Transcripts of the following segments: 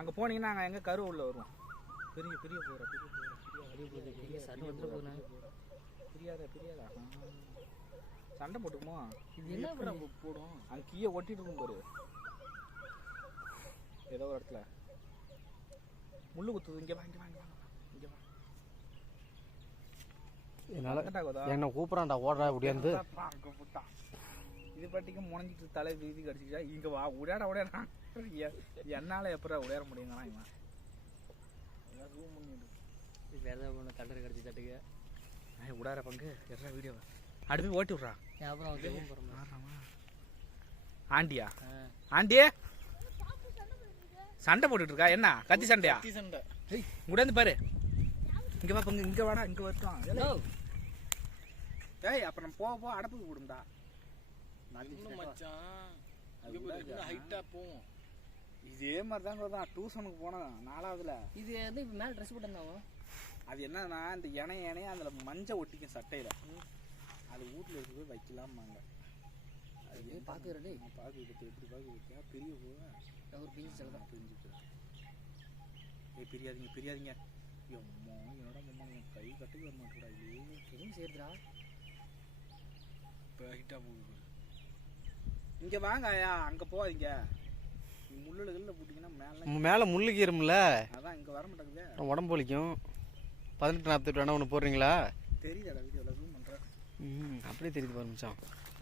அங்கே போனீங்கன்னா அங்கே எங்கே கரு உள்ள வரும். பெரிய பெரிய போகிற பிரியாதா சண்டை போட்டுக்குமோ. இது என்ன போடும் அங்கே கீழே ஒட்டிட்டு இருக்கும் பாரு. ஏதோ ஒரு இடத்துல முள்ளு குத்துது. இங்கே வாங்கி வாங்கி வாங்க இங்கே வா. என்னால் என்ன கூப்பிட்றான்டா ஓடுறா முடியாது. இது பாட்டிக்கு முனைஞ்சிட்டு தலை வீதி கடிச்சிக்கிட்டா இங்கே வா உடையாட உடையாடான். என்னால் எப்படா உடையாட முடியுங்களா இவன் ஜூம் பண்ணிடு. வேற ஒன்று கலர் கடிச்சி தட்டுங்க உடார பங்கு எல்லாம் வீடியோ அடுத்து ஓட்டி விட்றா. அப்புறம் ஆண்டியா ஆண்டியே சண்டை போட்டுட்டு இருக்கா. என்ன கத்தி சண்டையா? சண்டை உடைந்து பாரு. இங்கே வா பங்கு இங்கே வாடா இங்கே வரட்டும். ஏய் அப்புறம் போக போக அடப்புக்கு விடும்டா. இதே மாதிரி தாங்க டியூஷனுக்கு போனேன் 4ஆவதுல. இது வந்து இப்போ மேலே ட்ரெஸ் போட்டிருந்தாங்க. அது என்னன்னா இந்த இணைய அதில் மஞ்சள் ஒட்டிக்கும் சட்டையில். அது வீட்டில் எடுத்து போய் வைக்கலாமாங்க. அது பார்க்குறே பார்க்க எப்படி பார்க்க வைக்க பெரிய போவேன் ஒரு பீஸ் தான் பிரிஞ்சுக்கிறேன். பிரியாதீங்க பிரியாதீங்க. அம்மா என்னோட அம்மா என் கை கட்டுக்கு வர மாட்டேடாது. எதுவும் சேர்த்துடா இப்போ ஹிட்டாக போகுது. இங்கே வாங்க ஐயா அங்கே போகாதீங்க. முள்ளுகளில் போட்டிங்கன்னா மேலே முள்ளு கீரும்ல. அதான் இங்கே வர மாட்டேங்குது. உடம்பு வலிக்கும். 18-48 வேணா ஒன்று போடுறீங்களா? தெரியுதாடா வீடியோவில் ஜூம் பண்ணுறேன். அப்படியே தெரியுது பாரு மச்சான்.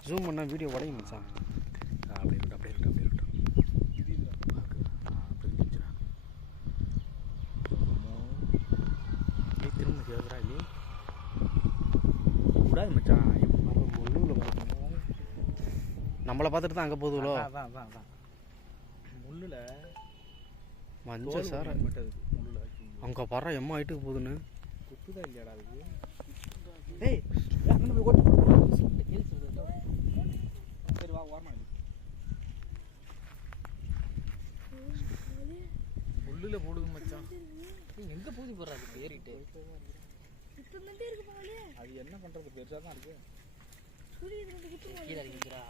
ஜூம் பண்ணால் வீடியோ உடையும் மச்சான். அப்படியே இருக்கட்டும் அப்படியே இருக்கட்டும் அப்படியே இருக்கட்டும். திரும்ப கேட்குறா இல்லையே கூடாது மச்சான். நம்மளை பார்த்துட்டு தான் அங்கே போகுதுங்களோ. முள்ளில் மஞ்சள் சார் முள்ளில் அங்கே பறவை எம்மா ஆயிட்டுக்கு போகுதுன்னு குத்துதா இல்லையாடா அதுக்கு. ஏய் சரி வா ஓரமா முள்ளில் போடுது மச்சான். எங்கே பூதி போடுறாரு ஏறிட்டு அது என்ன பண்ணுறது பெருசாக தான் இருக்குது. கீழே இருக்குதுடா.